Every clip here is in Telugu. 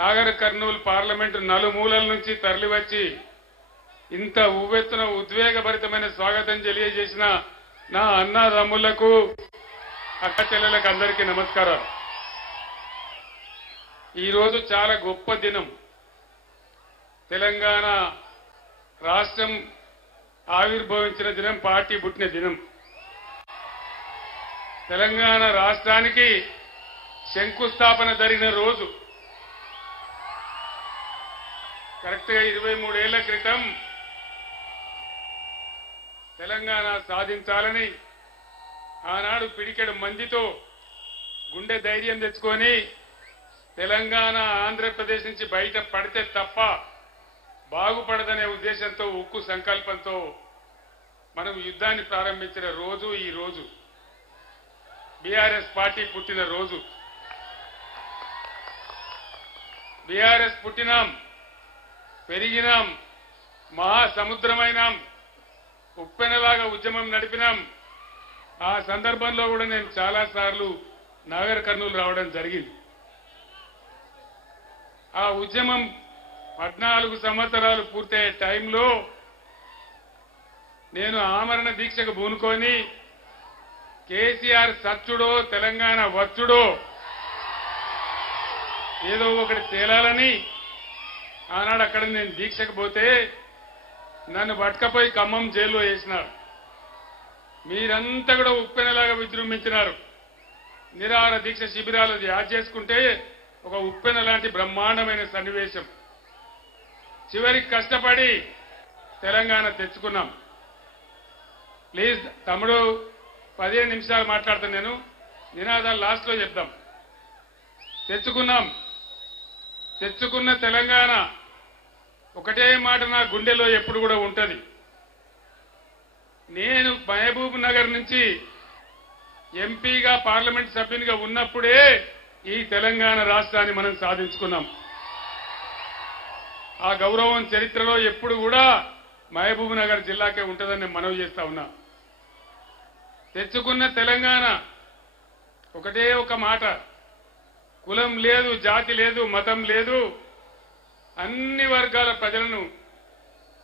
నాగర్ కర్నూలు పార్లమెంటు నలుమూలల నుంచి తరలివచ్చి ఇంత ఉవ్వెత్తున ఉద్వేగభరితమైన స్వాగతం తెలియజేసిన నా అన్నదమ్ములకు అక్క చెల్లెలకు అందరికీ నమస్కారాలు. ఈరోజు చాలా గొప్ప దినం. తెలంగాణ రాష్ట్రం ఆవిర్భవించిన దినం, పార్టీ పుట్టిన దినం. తెలంగాణ రాష్ట్రానికి శంకుస్థాపన జరిగిన రోజు. కరెక్ట్గా 23 ఏళ్ల క్రితం తెలంగాణ సాధించాలని ఆనాడు పిడికెడు మందితో గుండె ధైర్యం తెచ్చుకొని తెలంగాణ ఆంధ్రప్రదేశ్ నుంచి బయట పడితే తప్ప బాగుపడదనే ఉద్దేశంతో, ఉక్కు సంకల్పంతో మనం యుద్ధాన్ని ప్రారంభించిన రోజు ఈ రోజు. బీఆర్ఎస్ పార్టీ పుట్టిన రోజు. బీఆర్ఎస్ పుట్టినాం, పెరిగినాం, మహాసముద్రమైనాం, ఉప్పెనలాగా ఉద్యమం నడిపినాం. ఆ సందర్భంలో కూడా నేను చాలాసార్లు నాగర్ కర్నూలు రావడం జరిగింది. ఆ ఉద్యమం 14 సంవత్సరాలు పూర్తయ్యే టైంలో నేను ఆమరణ దీక్షకు పూనుకొని కేసీఆర్ సచ్చుడో తెలంగాణ వచ్చుడో ఏదో ఒకటి తేలాలని ఆనాడు అక్కడ నేను దీక్షకు పోతే నన్ను పట్టుకపోయి ఖమ్మం జైల్లో వేసినారు. మీరంతా కూడా ఉప్పెనలాగా విజృంభించినారు. నిరాహార దీక్ష శిబిరాలు యాడ్ చేసుకుంటే ఒక ఉప్పెన లాంటి బ్రహ్మాండమైన సన్నివేశం. చివరికి కష్టపడి తెలంగాణ తెచ్చుకున్నాం. ప్లీజ్ తమ్ముడు 15 నిమిషాలు మాట్లాడతాను, నేను నినాదాలు లాస్ట్లో చెప్దాం. తెచ్చుకున్న తెలంగాణ ఒకటే మాట నా గుండెలో ఎప్పుడు కూడా ఉంటది. నేను మహబూబ్ నగర్ నుంచి ఎంపీగా పార్లమెంట్ సభ్యునిగా ఉన్నప్పుడే ఈ తెలంగాణ రాష్ట్రాన్ని మనం సాధించుకున్నాం. ఆ గౌరవం చరిత్రలో ఎప్పుడు కూడా మహబూబ్ నగర్ జిల్లాకే ఉంటుందని మనవి చేస్తా ఉన్నా. తెచ్చుకున్న తెలంగాణ ఒకటే ఒక మాట, కులం లేదు, జాతి లేదు, మతం లేదు, అన్ని వర్గాల ప్రజలను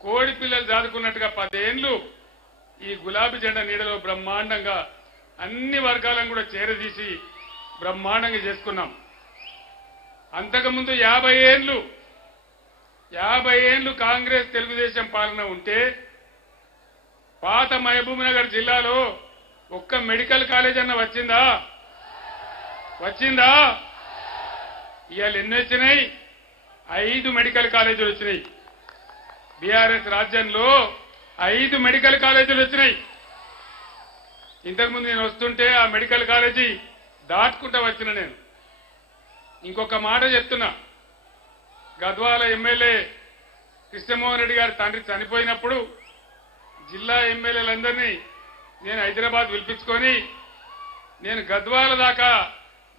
కోడి పిల్లలు దాదుకున్నట్టుగా 10 ఏళ్లు ఈ గులాబీ జెండా నీడలో బ్రహ్మాండంగా అన్ని వర్గాలను కూడా చేరదీసి బ్రహ్మాండంగా చేసుకున్నాం. అంతకుముందు 50 ఏళ్లు కాంగ్రెస్ తెలుగుదేశం పాలన ఉంటే పాత మహబూబ్ నగర్ జిల్లాలో ఒక్క మెడికల్ కాలేజ్ అన్న వచ్చిందా? ఇవాళ ఎన్ని వచ్చినాయి? 5 మెడికల్ కాలేజీలు వచ్చినాయి. బీఆర్ఎస్ రాజ్యంలో 5 మెడికల్ కాలేజీలు వచ్చినాయి. ఇంతకుముందు నేను వస్తుంటే ఆ మెడికల్ కాలేజీ దాటుకుంటా వచ్చిన నేను. ఇంకొక మాట చెప్తున్నా, గద్వాల ఎమ్మెల్యే కృష్ణమోహన్ రెడ్డి గారి తండ్రి చనిపోయినప్పుడు జిల్లా ఎమ్మెల్యేలందరినీ నేను హైదరాబాద్ పిలిపించుకొని నేను గద్వాల దాకా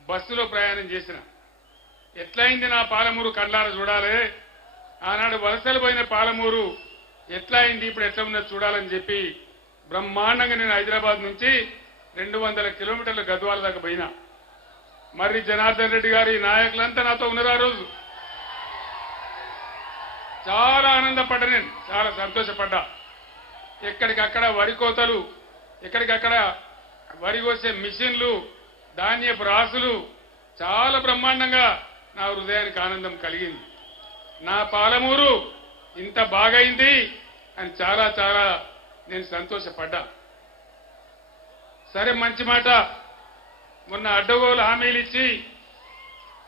బస్సులో ప్రయాణం చేసిన. ఎట్లయింది నా పాలమూరు కళ్ళారా చూడాలి, ఆనాడు వలసలు పోయిన పాలమూరు ఎట్లా అయింది, ఇప్పుడు ఎట్లా ఉన్నది చూడాలని చెప్పి బ్రహ్మాండంగా నేను హైదరాబాద్ నుంచి 200 కిలోమీటర్ల గద్వాల దాకా పోయినా. మరి జనార్దన్ రెడ్డి గారి నాయకులంతా నాతో ఉన్నారు. ఆ రోజు చాలా ఆనందపడ్డా, నేను చాలా సంతోషపడ్డా. ఎక్కడికక్కడ వరి కోతలు, ఎక్కడికక్కడ వరి కోసే మిషన్లు, ధాన్యపు రాసులు, చాలా బ్రహ్మాండంగా నా హృదయానికి ఆనందం కలిగింది. నా పాలమూరు ఇంత బాగైంది అని చాలా చాలా నేను సంతోషపడ్డా. సరే, మంచి మాట. మొన్న అడ్డగోలు హామీలు ఇచ్చి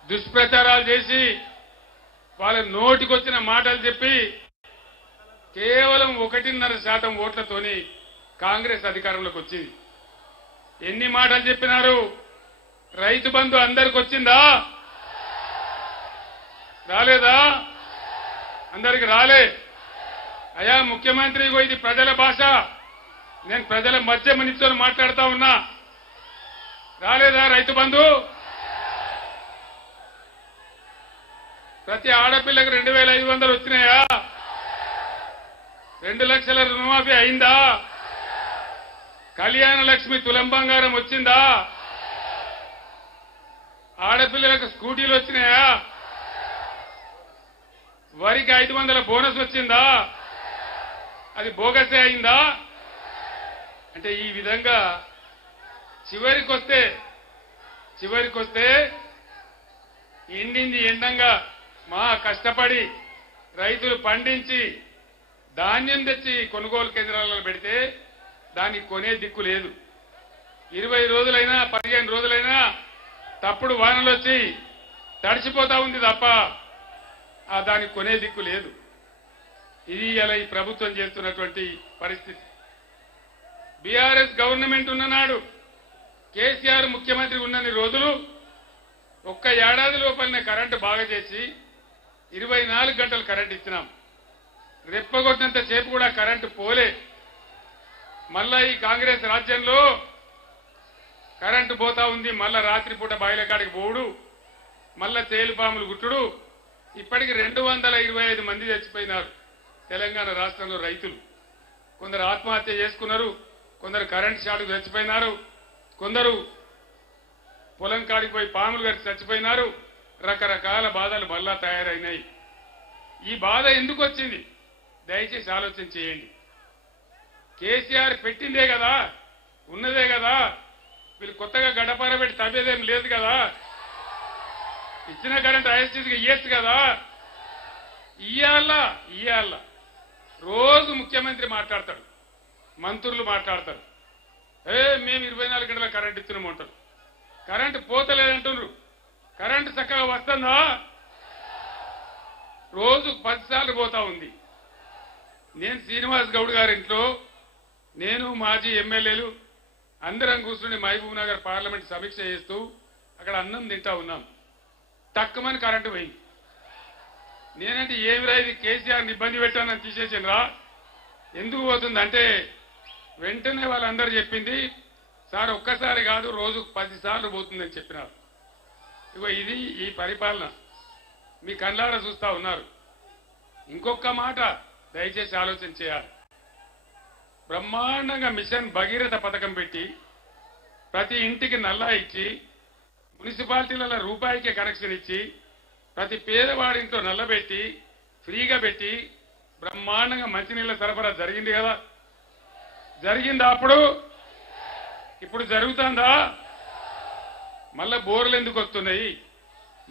దుష్ప్రచారాలు చేసి వాళ్ళ నోటికొచ్చిన మాటలు చెప్పి కేవలం 1.5% ఓట్లతోని కాంగ్రెస్ అధికారంలోకి వచ్చింది. ఎన్ని మాటలు చెప్పినారు? రైతు బంధు అందరికి వచ్చిందా? రాలేదా? అందరికి రాలే. అయ్యా ముఖ్యమంత్రి, ఇది ప్రజల భాష, నేను ప్రజల మధ్య నిల్చొని మాట్లాడుతా ఉన్నా. రాలేదా రైతు బంధు? ప్రతి ఆడపిల్లకు 2,500 వచ్చినాయా? 2 లక్షల రుణమాఫీ అయిందా? కళ్యాణ లక్ష్మి తులం బంగారం వచ్చిందా? ఆడపిల్లలకు స్కూటీలు వచ్చినాయా? వరికి 500 బోనస్ వచ్చిందా? అది బోగసే అయిందా? అంటే ఈ విధంగా చివరికొస్తే ఎండింది ఎండంగా మా కష్టపడి రైతులు పండించి ధాన్యం తెచ్చి కొనుగోలు కేంద్రాలలో పెడితే దానికి కొనే దిక్కు లేదు. 20 రోజులైనా 15 రోజులైనా తప్పుడు వానలు వచ్చి తడిచిపోతా ఉంది తప్ప దానికి కొనే దిక్కు లేదు. ఇది ఇలా ఈ ప్రభుత్వం చేస్తున్నటువంటి పరిస్థితి. బీఆర్ఎస్ గవర్నమెంట్ ఉన్ననాడు కేసీఆర్ ముఖ్యమంత్రి ఉన్నన్ని రోజులు ఒక్క ఏడాది లోపలనే కరెంటు బాగా చేసి 24 గంటలు కరెంటు ఇచ్చినాం. రెప్పగొట్టినంత సేపు కూడా కరెంటు పోలే. మళ్ళా ఈ కాంగ్రెస్ రాజ్యంలో కరెంటు పోతా ఉంది. మళ్ళా రాత్రిపూట బాయిల కాడికి పోవుడు, మళ్ళా తేలుపాములు గుట్టుడు. ఇప్పటికి 225 మంది చచ్చిపోయినారు తెలంగాణ రాష్ట్రంలో రైతులు. కొందరు ఆత్మహత్య చేసుకున్నారు, కొందరు కరెంటు షాటుకు చచ్చిపోయినారు, కొందరు పొలం కాడికి పోయి పాములు గడిచి చచ్చిపోయినారు. రకరకాల బాధలు మళ్ళా తయారైనాయి. ఈ బాధ ఎందుకు వచ్చింది? దయచేసి ఆలోచన చేయండి. కేసీఆర్ పెట్టిందే కదా, ఉన్నదే కదా, వీళ్ళు కొత్తగా గడపార పెట్టి తవ్వేదేం లేదు కదా, ఇచ్చిన కరెంట్ ఐఎస్టీసీకి ఇయ్యచ్చు కదా. ఇయ్యాల రోజు ముఖ్యమంత్రి మాట్లాడతాడు, మంత్రులు మాట్లాడతారు, మేము 24 గంటల కరెంట్ ఇచ్చినామంటారు. కరెంటు పోతలేదంటున్నారు. కరెంటు చక్కగా వస్తుందా? రోజు 10 సార్లు పోతా ఉంది. నేను శ్రీనివాస్ గౌడ్ గారింట్లో నేను మాజీ ఎమ్మెల్యేలు అందరం కూర్చుని మహబూబ్ నగర్ పార్లమెంట్ సమీక్ష చేస్తూ అక్కడ అన్నం తింటా ఉన్నాం. తక్కువని కరెంటు పోయింది. నేనంటే ఏమిరా ఇది కేసీఆర్ని ఇబ్బంది పెట్టానని తీసేసినరా, ఎందుకు పోతుందంటే వెంటనే వాళ్ళందరూ చెప్పింది, సార్ ఒక్కసారి కాదు రోజుకు 10 సార్లు పోతుందని చెప్పినారు. ఇగో ఇది ఈ పరిపాలన మీ కళ్ళారా చూస్తా ఉన్నారు. ఇంకొక మాట దయచేసి ఆలోచన చేయాలి. బ్రహ్మాండంగా మిషన్ భగీరథ పథకం పెట్టి ప్రతి ఇంటికి నల్లా ఇచ్చి మున్సిపాలిటీలలో రూపాయికి కనెక్షన్ ఇచ్చి ప్రతి పేదవాడింట్లో నల్లబెట్టి ఫ్రీగా పెట్టి బ్రహ్మాండంగా మంచినీళ్ళ సరఫరా జరిగింది కదా. జరిగిందా? అప్పుడు ఇప్పుడు జరుగుతుందా? మళ్ళా బోర్లు ఎందుకు వస్తున్నాయి?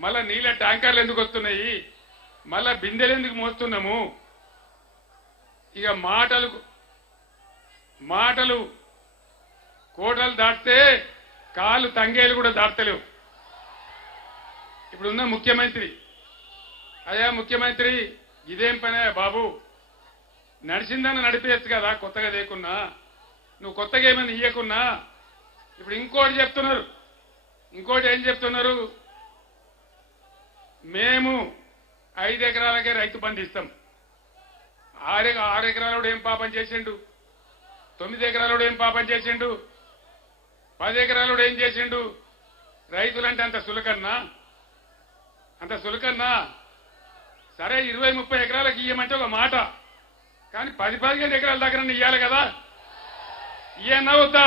మళ్ళా నీళ్ళ ట్యాంకర్లు ఎందుకు వస్తున్నాయి? మళ్ళా బిందెలు ఎందుకు మోస్తున్నాము? ఇక మాటలు కోటలు దాటితే కాళ్ళు తంగేలు కూడా దాటలేవు. ఇప్పుడున్న ముఖ్యమంత్రి, అయ్యా ముఖ్యమంత్రి ఇదేం పనే బాబు, నడిచిందని నడిపేయచ్చు కదా కొత్తగా లేకున్నా, నువ్వు కొత్తగా ఏమైనా ఇయ్యకున్నా. ఇప్పుడు ఇంకోటి చెప్తున్నారు. ఇంకోటి ఏం చెప్తున్నారు? మేము 5 ఎకరాలకే రైతు బంధు ఇస్తాం. 6 ఎకరాలు ఏం పాపం చేసిండు? 9 ఎకరాలు ఏం పాపం చేసిండు? 10 ఎకరాలు ఏం చేసిండు? రైతులంటే అంత సులకన్నా? సరే 20-30 ఎకరాలకు ఇయ్యమంటే ఒక మాట, కానీ 10-15 ఎకరాల దగ్గర ఇయ్యాలి కదా. ఇయ్యన్నా పోతా?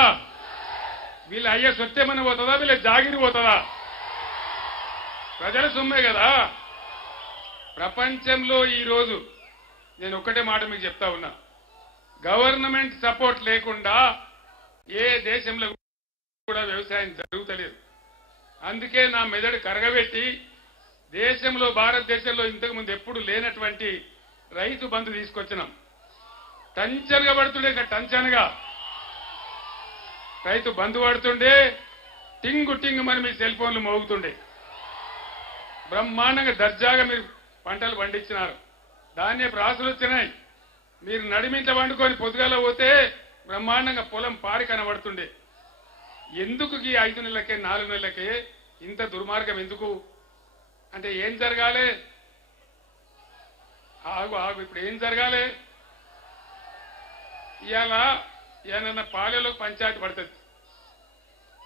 వీళ్ళు అయ్యే సొత్తేమని పోతుందా? వీళ్ళ జాగిరి పోతుందా? ప్రజల సొమ్మే కదా. ప్రపంచంలో ఈరోజు నేను ఒక్కటే మాట మీకు చెప్తా ఉన్నా, గవర్నమెంట్ సపోర్ట్ లేకుండా ఏ దేశంలో కూడా వ్యవసాయం జరుగుతలేదు. అందుకే నా మెదడు కరగబెట్టి దేశంలో భారతదేశంలో ఇంతకుముందు ఎప్పుడు లేనటువంటి రైతు బంధు తీసుకొచ్చినాం. టంచనగా పడుతుండే, టంచనగా రైతు బంధు పడుతుండే, టింగు మరి మీ సెల్ ఫోన్లు మోగుతుండే. బ్రహ్మాండంగా దర్జాగా మీరు పంటలు పండించినారు. ధాన్యపు రాసులు వచ్చినాయి. మీరు నడిమింట వండుకొని పొద్దుగాల పోతే బ్రహ్మాండంగా పొలం పారి కనబడుతుండే. ఎందుకు ఈ 5 నెలలకే 4 నెలలకే ఇంత దుర్మార్గం ఎందుకు? అంటే ఏం జరగాలి? ఆగు ఇప్పుడు ఏం జరగాలి? ఇవాళ ఏమన్నా పాలెలో పంచాయతీ పడుతుంది.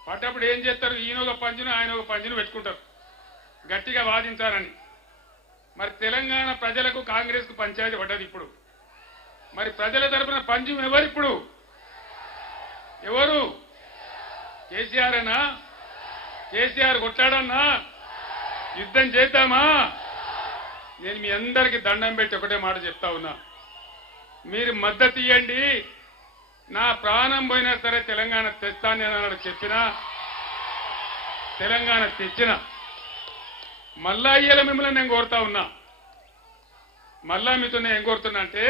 పడ్డప్పుడు ఏం చేస్తారు? ఈయన ఒక పంచును ఆయన ఒక పంచును పెట్టుకుంటారు గట్టిగా వాదించాలని. మరి తెలంగాణ ప్రజలకు కాంగ్రెస్ కు పంచాయతీ పడ్డది. ఇప్పుడు మరి ప్రజల తరపున పంచం ఎవరు? ఎవరు? కేసీఆర్నా? కేసీఆర్ కొట్టాడన్నా? యుద్ధం చేద్దామా? నేను మీ అందరికీ దండం పెట్టి ఒకటే మాట చెప్తా ఉన్నా, మీరు మద్దతు ఇవ్వండి, నా ప్రాణం పోయినా సరే తెలంగాణ తెస్తాను అన్నాడు. చెప్పినా తెలంగాణ తెచ్చిన మళ్ళా ఇయ్యాల మిమ్మల్ని నేను కోరుతా ఉన్నా. మళ్ళా మీతో నేను ఏం కోరుతున్నా అంటే,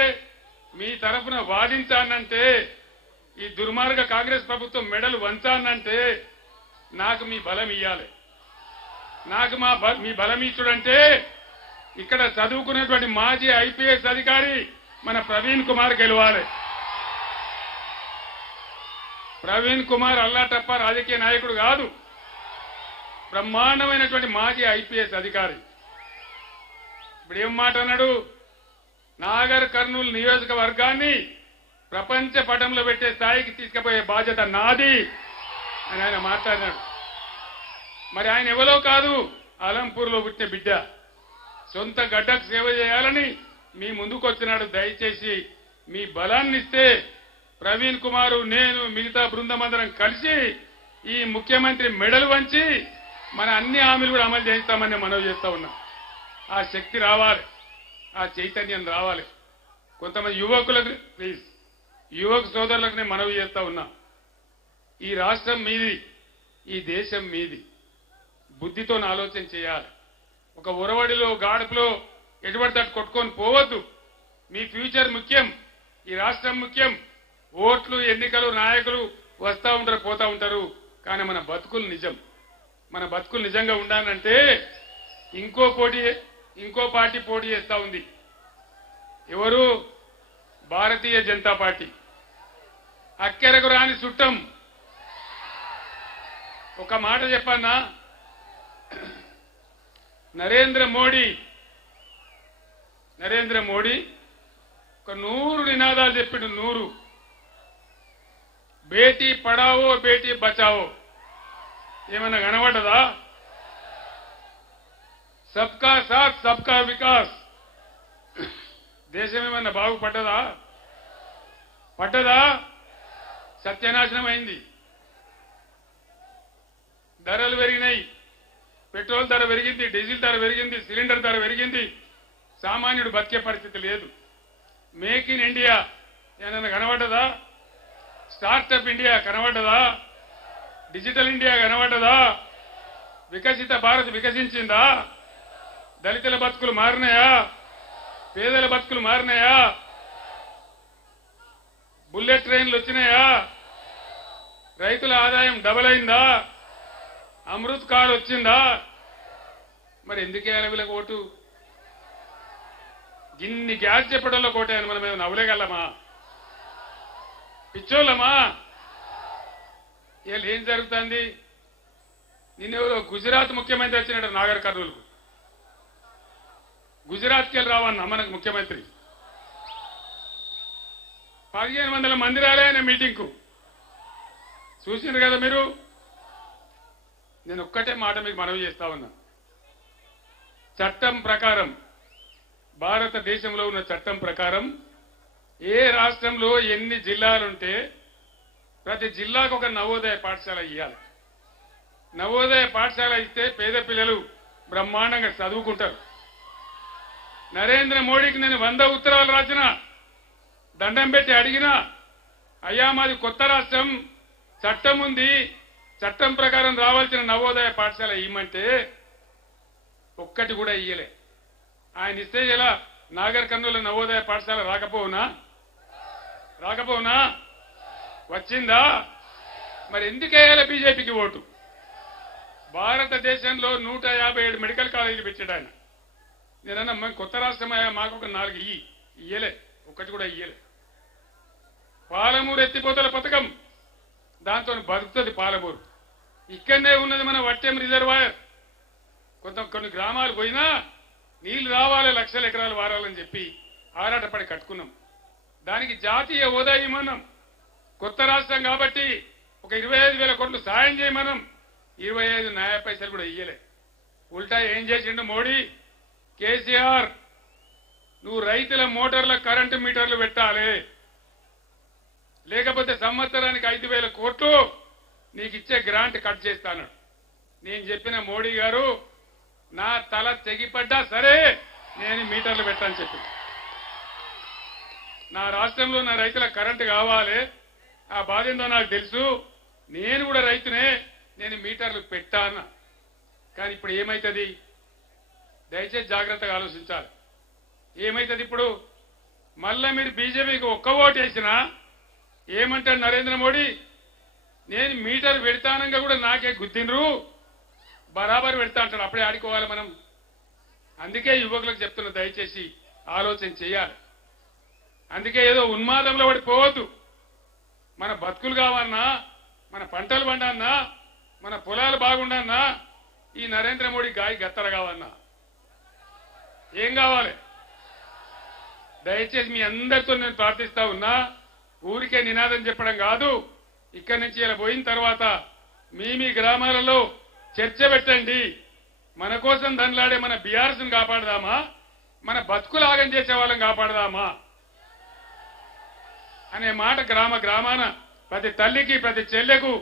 మీ తరఫున వాదించానంటే, ఈ దుర్మార్గ కాంగ్రెస్ ప్రభుత్వం మెడలు వంచానంటే నాకు మీ బలం ఇయ్యాలి. నాకు మీ బలం ఇచ్చుడంటే ఇక్కడ చదువుకునేటువంటి మాజీ ఐపీఎస్ అధికారి మన ప్రవీణ్ కుమార్ గెలవాలి. ప్రవీణ్ కుమార్ అల్లాటప్ప రాజకీయ నాయకుడు కాదు, బ్రహ్మాండమైనటువంటి మాజీ ఐపీఎస్ అధికారి. ఇప్పుడు ఏం మాట అన్నాడు, నాగర్ కర్నూలు నియోజకవర్గాన్ని ప్రపంచ పటంలో పెట్టే స్థాయికి తీసుకుపోయే బాధ్యత నాది అని ఆయన మాట్లాడినాడు. మరి ఆయన ఎవరో కాదు, అలంపూర్లో పుట్టిన బిడ్డ, సొంత గడ్డకు సేవ చేయాలని మీ ముందుకు వచ్చినాడు. దయచేసి మీ బలాన్ని ఇస్తే ప్రవీణ్ కుమారు, నేను, మిగతా బృందమందరం కలిసి ఈ ముఖ్యమంత్రి మెడలు వంచి మన అన్ని హామీలు కూడా అమలు చేస్తామని మనవి చేస్తా ఉన్నాం. ఆ శక్తి రావాలి, ఆ చైతన్యం రావాలి. కొంతమంది యువకులకు, ప్లీజ్ యువక సోదరులకు నేను మనవి చేస్తా ఉన్నా, ఈ రాష్ట్రం మీది, ఈ దేశం మీది. బుద్ధితో ఆలోచన చేయాలి. ఒక ఉరవడిలో గాడుపులో ఎటువంటి అటు కొట్టుకొని పోవద్దు. మీ ఫ్యూచర్ ముఖ్యం, ఈ రాష్ట్రం ముఖ్యం. ఓట్లు, ఎన్నికలు, నాయకులు వస్తూ ఉంటారు, పోతా ఉంటారు. కానీ మన బతుకులు నిజం. మన బతుకులు నిజంగా ఉండాలంటే ఇంకో పార్టీ పోటీ చేస్తా ఉంది. ఎవరు? భారతీయ జనతా పార్టీ. అక్కెరకు రాని చుట్టం. ఒక మాట చెప్పన్నా, నరేంద్ర మోడీ ఒక 100 నినాదాలు చెప్పిండు. 100 బేటీ పడావో బేటీ బచావో ఏమన్నా కనబడ్డదా? సబ్కా సాత్ సబ్కా వికాస్. దేశం ఏమన్నా బాగుపడ్డదా? పడ్డదా? సత్యనాశనం అయింది. ధరలు పెరిగినాయి. పెట్రోల్ ధర పెరిగింది, డీజిల్ ధర పెరిగింది, సిలిండర్ ధర పెరిగింది. సామాన్యుడు బతికే పరిస్థితి లేదు. మేక్ ఇన్ ఇండియా ఏమన్నా కనబడ్డదా? స్టార్టప్ ఇండియా కనబడ్డదా? డిజిటల్ ఇండియా కనబడ్డదా? వికసిత భారత్ వికసించిందా? దళితుల బతుకులు మారినాయా? పేదల బతుకులు మారినాయా? బుల్లెట్ ట్రైన్లు వచ్చినాయా? రైతుల ఆదాయం డబల్ అయిందా? అమృత్ కార్డు వచ్చిందా? మరి ఎందుకు వేయాలి వీళ్ళకి ఓటు? గిన్ని గ్యాస్ చెప్పడంలో కోటాయని మనం ఏమైనా నవ్వలేగలమా? పిచ్చోళ్ళమా? వీళ్ళు ఏం జరుగుతుంది? నిన్నెవరో గుజరాత్ ముఖ్యమంత్రి వచ్చినట్టు నాగర్ కర్నూలుకు. గుజరాత్కి వెళ్ళి రావన్నా మనకు ముఖ్యమంత్రి. 1500 మంది రాలే ఆయన మీటింగ్కు. చూసిండ్రు కదా మీరు. నేను ఒక్కటే మాట మీకు మనవి చేస్తా ఉన్నా, చట్టం ప్రకారం, భారతదేశంలో ఉన్న చట్టం ప్రకారం ఏ రాష్ట్రంలో ఎన్ని జిల్లాలుంటే ప్రతి జిల్లాకు ఒక నవోదయ పాఠశాల ఇవ్వాలి. నవోదయ పాఠశాల ఇస్తే పేద పిల్లలు బ్రహ్మాండంగా చదువుకుంటారు. నరేంద్ర మోడీకి నేను 100 ఉత్తరాలు రాసిన, దండం పెట్టి అడిగినా, అయ్యా మాది కొత్త రాష్ట్రం, చట్టం ఉంది, చట్టం ప్రకారం రావాల్సిన నవోదయ పాఠశాల ఇవ్వమంటే ఒక్కటి కూడా ఇయ్యలే. ఆయన ఇస్తే ఇలా నాగర్ కర్నూలు నవోదయ పాఠశాల రాకపోవునా? వచ్చిందా? మరి ఎందుకు వేయాలి బీజేపీకి ఓటు? భారతదేశంలో 157 మెడికల్ కాలేజీలు పెట్టాడు ఆయన. నేనన్నా మేము కొత్త రాష్ట్రమయ్యా, మాకు ఒక 4 ఇయ్యలే, ఒక్కటి కూడా ఇయ్యలే. పాలమూరు ఎత్తిపోతల పథకం, దాంతో బతుకుతుంది పాలమూరు. ఇక్కడనే ఉన్నది మన వట్టెం రిజర్వాయర్. కొన్ని గ్రామాలు పోయినా నీళ్లు రావాలి, లక్షల ఎకరాలు వారాలని చెప్పి ఆరాటపడి కట్టుకున్నాం. దానికి జాతీయ హోదా ఇవ్వమన్నాం. కొత్త రాష్ట్రం కాబట్టి ఒక 25,000 కోట్లు సాయం చేయమన్నాం. 25 న్యాయ పైసలు కూడా ఇయ్యలే. ఉల్టా ఏం చేసిండు మోడీ? కేసీఆర్, నువ్వు రైతుల మోటార్ల కరెంటు మీటర్లు పెట్టాలి, లేకపోతే సంవత్సరానికి 5,000 కోట్లు నీకు ఇచ్చే గ్రాంట్ కట్ చేస్తాను. నేను చెప్పిన మోడీ గారు, నా తల తెగిపడ్డా సరే నేను మీటర్లు పెట్టాలని చెప్పి నా రాష్ట్రంలో నా రైతుల కరెంటు కావాలి ఆ బాధ ఏందో నాకు తెలుసు నేను కూడా రైతునే నేను మీటర్లు పెట్టాను కానీ ఇప్పుడు ఏమైతుంది దయచేసి జాగ్రత్తగా ఆలోచించాలి ఏమైతుంది ఇప్పుడు మళ్ళా మీరు బీజేపీకి ఒక్క ఓటు వేసినా ఏమంటాడు నరేంద్ర మోడీ నేను మీటర్ పెడతానంగా కూడా నాకే గుర్తిండ్రు బరాబర్ పెడతా అంటాడు అప్పుడే ఆడుకోవాలి మనం అందుకే యువకులకు చెప్తున్నా దయచేసి ఆలోచన చేయాలి అందుకే ఏదో ఉన్మాదంలో పడిపోవద్దు మన బతుకులు కావన్నా మన పంటలు పండన్నా మన పొలాలు బాగుండన్నా ఈ నరేంద్ర మోడీ గాయ గత్తర కావన్నా ఏం కావాలి దయచేసి మీ అందరితో నేను ప్రార్థిస్తా ఉన్నా ఊరికే నినాదం చెప్పడం కాదు ఇక్కడి నుంచి ఇలా పోయిన తర్వాత మీ గ్రామాలలో చర్చ పెట్టండి మన కోసం దండలాడే మన బీఆర్ఎస్ని కాపాడదామా మన బతుకులు ఆగం చేసే వాళ్ళని కాపాడదామా అనే మాట గ్రామాన ప్రతి తల్లికి ప్రతి చెల్లెకు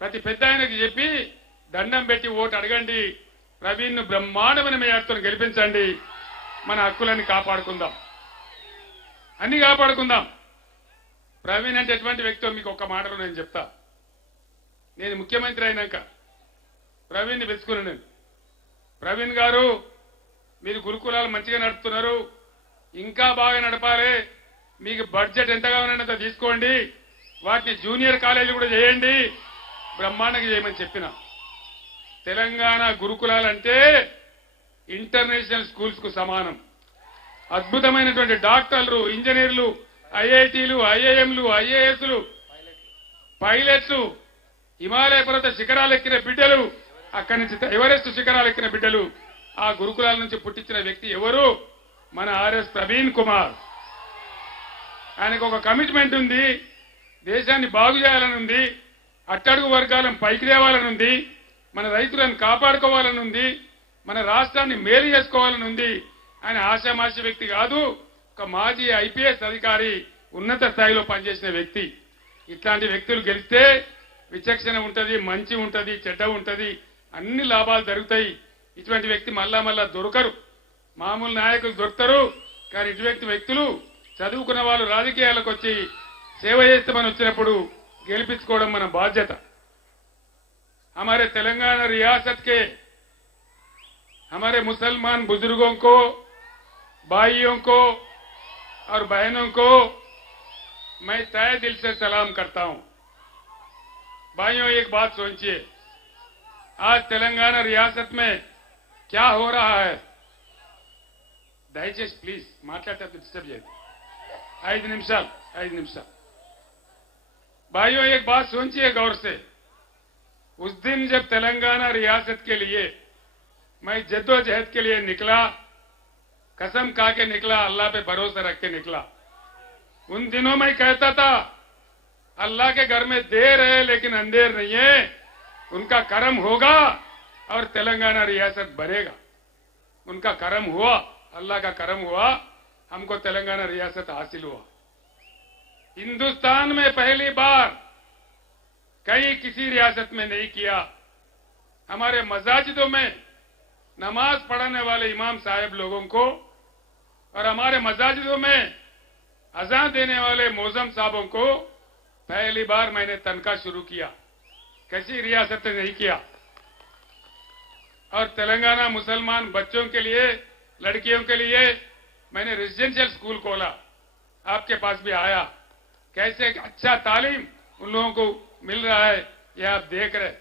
ప్రతి పెద్ద ఆయనకి చెప్పి దండం పెట్టి ఓటు అడగండి ప్రవీణ్ బ్రహ్మాండమైన మేయర్తో గెలిపించండి మన హక్కులన్నీ కాపాడుకుందాం అన్ని కాపాడుకుందాం ప్రవీణ్ అంటే ఎటువంటి వ్యక్తో మీకు ఒక మాటలో నేను చెప్తా నేను ముఖ్యమంత్రి అయినాక ప్రవీణ్ని వెతుకున్నాను నేను ప్రవీణ్ గారు మీరు గురుకులాలు మంచిగా నడుపుతున్నారు ఇంకా బాగా నడపాలి మీకు బడ్జెట్ ఎంత కావాలంటే తీసుకోండి వాటిని జూనియర్ కాలేజీ కూడా చేయండి బ్రహ్మాండంగా చేయమని చెప్పిన తెలంగాణ గురుకులాలంటే ఇంటర్నేషనల్ స్కూల్స్ కు సమానం అద్భుతమైనటువంటి డాక్టర్లు ఇంజనీర్లు ఐఐటీలు ఐఐఎంలు ఐఏఎస్లు పైలట్స్ హిమాలయ పర్వత శిఖరాలు ఎక్కిన బిడ్డలు అక్కడి నుంచి ఎవరెస్ట్ శిఖరాలు ఎక్కిన బిడ్డలు ఆ గురుకులాల నుంచి పుట్టించిన వ్యక్తి ఎవరు మన ఆర్ఎస్ ప్రవీణ్ కుమార్ ఆయనకు ఒక కమిట్మెంట్ ఉంది దేశాన్ని బాగు చేయాలని ఉంది అట్టడుగు వర్గాలను పైకి తేవాలని ఉంది మన రైతులను కాపాడుకోవాలని ఉంది మన రాష్ట్రాన్ని మేలు చేసుకోవాలని ఉంది ఆయన ఆశామాషి వ్యక్తి కాదు ఒక మాజీ ఐపీఎస్ అధికారి ఉన్నత స్థాయిలో పనిచేసిన వ్యక్తి ఇట్లాంటి వ్యక్తులు గెలిస్తే విచక్షణ ఉంటది మంచి ఉంటది చెడ్డ ఉంటది అన్ని లాభాలు జరుగుతాయి ఇటువంటి వ్యక్తి మళ్ళా దొరకరు మామూలు నాయకులు దొరుకుతారు కానీ ఇటువంటి వ్యక్తులు చదువుకున్న వాళ్ళు రాజకీయాలకు వచ్చి సేవ చేస్తామని వచ్చినప్పుడు గెలిపించుకోవడం మన బాధ్యత हमारे तेलंगाना रियासत के हमारे मुसलमान बुजुर्गों को भाइयों को और बहनों को मैं तहे दिल से सलाम करता हूं भाइयों एक बात सोचिए आज तेलंगाना रियासत में क्या हो रहा है దయచేసి ప్లీజ్ మాట్లాడేటప్పుడు డిస్టర్బ్ చేయండి 5 నిమిషాలు भाइयों एक बात सोचिए गौर से उस दिन जब तेलंगाना रियासत के लिए मैं जद्दोजहद के लिए निकला कसम खा के निकला अल्लाह पे भरोसा रख के निकला उन दिनों मैं कहता था अल्लाह के घर में देर है लेकिन अंधेर नहीं है उनका करम होगा और तेलंगाना रियासत बनेगा उनका करम हुआ अल्लाह का करम हुआ हमको तेलंगाना रियासत हासिल हुआ हिंदुस्तान में पहली बार कहीं किसी रियासत में नहीं किया हमारे मसाजिदों में नमाज पढ़ाने वाले इमाम साहब लोगों को और हमारे मसाजिदों में अजान देने वाले मौजम साहबों को पहली बार मैंने तनख्वाह शुरू किया किसी रियासत ने नहीं किया और तेलंगाना मुसलमान बच्चों के लिए लड़कियों के लिए मैंने रेजिडेंशियल स्कूल खोला आपके पास भी आया कैसे अच्छा तालीम उन लोगों को मिल रहा है ये आप देख रहे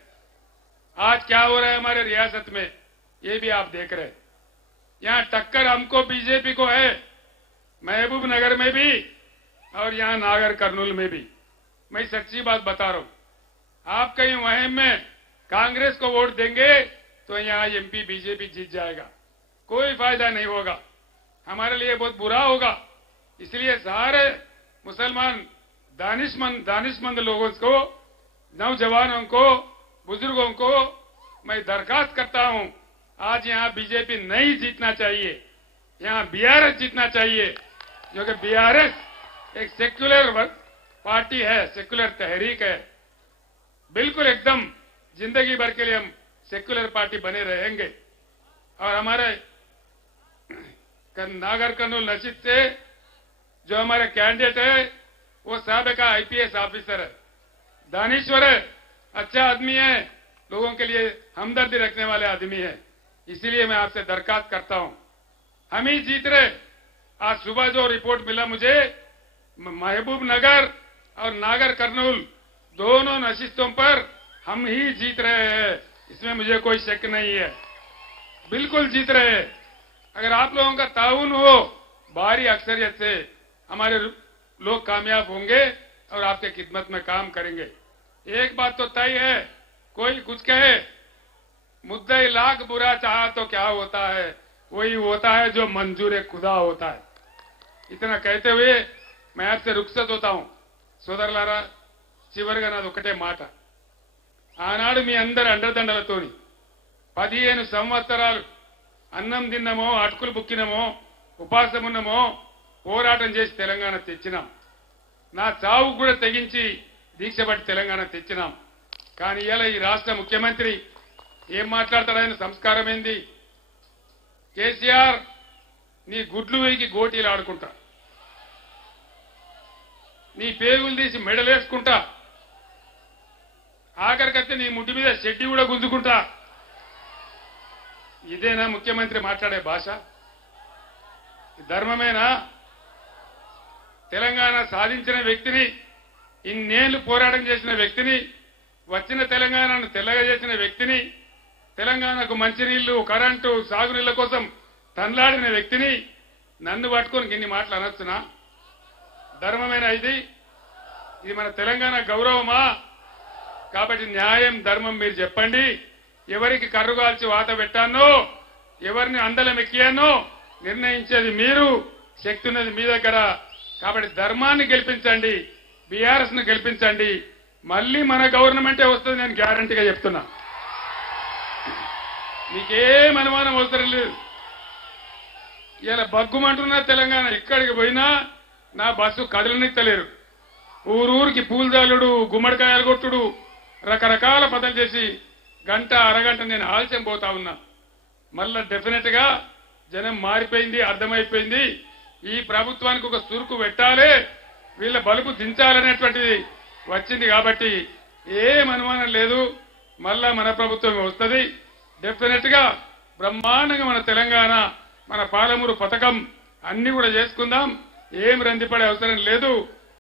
आज क्या हो रहा है हमारे रियासत में ये भी आप देख रहे यहां टक्कर हमको बीजेपी को है महबूब नगर में भी और यहां नागर कर्नूल में भी मैं सच्ची बात बता रहा हूं आप कहीं वहीं में कांग्रेस को वोट देंगे तो यहां एमपी बीजेपी जीत जाएगा कोई फायदा नहीं होगा हमारे लिए बहुत बुरा होगा इसलिए सारे मुसलमान दानिशमंद लोगों को नौजवानों को बुजुर्गों को मैं दरखास्त करता हूं आज यहां बीजेपी नहीं जीतना चाहिए यहां बीआरएस जीतना चाहिए जो कि बीआरएस एक सेक्युलर पार्टी है सेक्युलर तहरीक है बिल्कुल एकदम जिंदगी भर के लिए हम सेक्युलर पार्टी बने रहेंगे और हमारे नागर कर्नूल नशीद से जो हमारे कैंडिडेट है वो साबिका आईपीएस ऑफिसर है, दानेश्वर है, अच्छा आदमी है, लोगों के लिए हमदर्दी रखने वाले आदमी है। इसीलिए मैं आपसे दरखास्त करता हूं, हम ही जीत रहे। आज सुबह जो रिपोर्ट मिला मुझे, महबूब नगर और नागर कर्नूल दोनों नशिस्तों पर हम ही जीत रहे हैं, इसमें मुझे कोई शक नहीं है, बिल्कुल जीत रहे हैं। अगर आप लोगों का ताउन हो, भारी अक्सरियत से हमारे लोग कामयाब होंगे और आपके खिदमत में काम करेंगे। एक बात तो तय है, कोई कुछ कहे, मुद्दई लाख बुरा चाहा तो क्या होता है, वही होता है जो मंजूर खुदा होता है। इतना कहते हुए मैं आपसे रुखसत होता हूं। సోదరులారా, చివరిగా నాది ఒకటే మాట. ఆనాడు మీ అందరి అండదండలతోని 15 సంవత్సరాలు అన్నం తిన్నమో, అటుకులు బుక్కినమో, ఉపాసం ఉన్నమో, పోరాటం చేసి తెలంగాణ తెచ్చినాం. నా చావు కూడా తెగించి దీక్ష పట్టి తెలంగాణ తెచ్చినాం. కానీ ఇలా ఈ రాష్ట్ర ముఖ్యమంత్రి ఏం మాట్లాడతాడని సంస్కారం ఏంది? కేసీఆర్ నీ గుడ్లు వేకి గోటీలు ఆడుకుంటా, నీ పేగులు తీసి మెడలేసుకుంటా, ఆఖరికైతే నీ ముడ్డి మీద షెడ్డి కూడా గుంజుకుంటా. ఇదేనా ముఖ్యమంత్రి మాట్లాడే భాష? ధర్మమేనా? తెలంగాణ సాధించిన వ్యక్తిని, ఇన్నేళ్లు పోరాటం చేసిన వ్యక్తిని, వచ్చిన తెలంగాణను తెల్లగా చేసిన వ్యక్తిని, తెలంగాణకు మంచినీళ్లు, కరెంటు, సాగునీళ్ల కోసం తన్లాడిన వ్యక్తిని నన్ను పట్టుకొని ఇన్ని మాటలు అనొచ్చునా? ధర్మమేనా ఇది? ఇది మన తెలంగాణ గౌరవమా? కాబట్టి న్యాయం, ధర్మం మీరు చెప్పండి. ఎవరికి కర్రుగాల్చి వాత పెట్టానో, ఎవరిని అందలం ఎక్కియానో నిర్ణయించేది మీరు. శక్తి ఉన్నది మీ దగ్గర. కాబట్టి ధర్మాన్ని గెలిపించండి, బీఆర్ఎస్ ను గెలిపించండి. మళ్ళీ మన గవర్నమెంటే వస్తుంది, నేను గ్యారంటీగా చెప్తున్నా. మీకేం అనుమానం అవసరం లేదు. ఇలా బగ్గుమంటున్న తెలంగాణ ఎక్కడికి పోయినా నా బస్సు కదలనిత్తలేరు. ఊరూరికి పూలదాలుడు, గుమ్మడికాయలు కొట్టుడు, రకరకాల పదలు చేసి గంట అరగంట నేను ఆలస్యం పోతా ఉన్నా. మళ్ళా డెఫినెట్ గా జనం మారిపోయింది, అర్థమైపోయింది. ఈ ప్రభుత్వానికి ఒక సురుకు పెట్టాలి, వీళ్ళ బలుపు దించాలనేటువంటిది వచ్చింది. కాబట్టి ఏం అనుమానం లేదు, మళ్ళా మన ప్రభుత్వం వస్తుంది. డెఫినెట్ గా బ్రహ్మాండంగా మన తెలంగాణ, మన పాలమూరు పథకం అన్ని కూడా చేసుకుందాం. ఏం రందిపడే అవసరం లేదు.